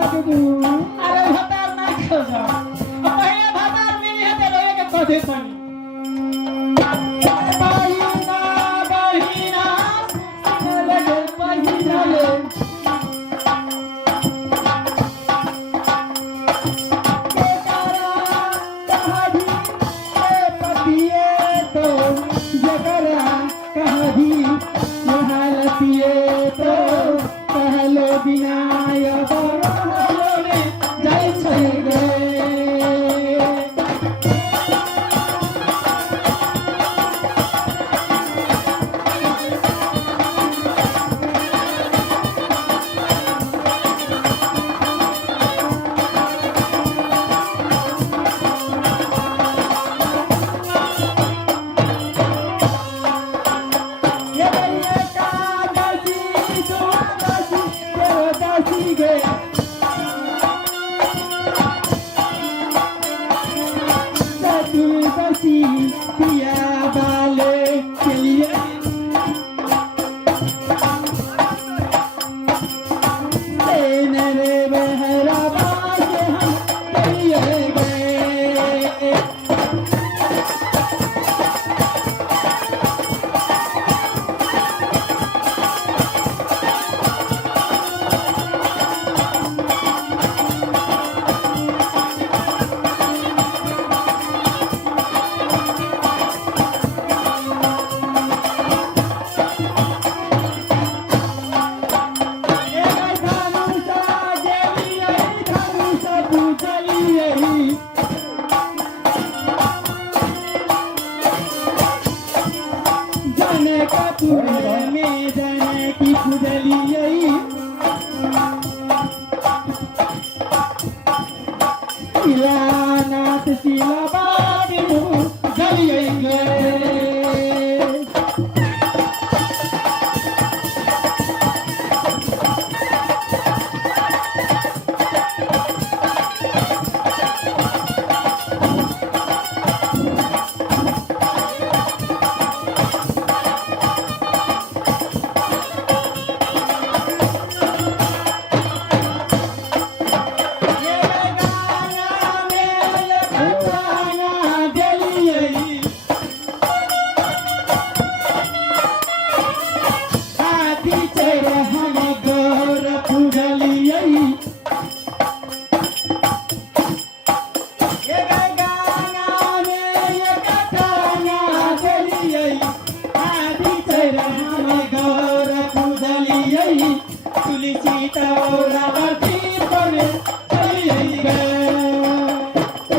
अरे भातार ना खो जा पहले भातार मिली है तो लोगे के कदे पानी बहिना बहिना लगे बहिना ले के करा कहादी ए पतिए तो जकरा कहादी हालतिए तो कहलो बिना पिया वाले के लिए तेरे बहरा बाजे हम चलिए गए में जाने की खुदली यही नाथ शिला बाबी गलिएंगे तुलसी तोरा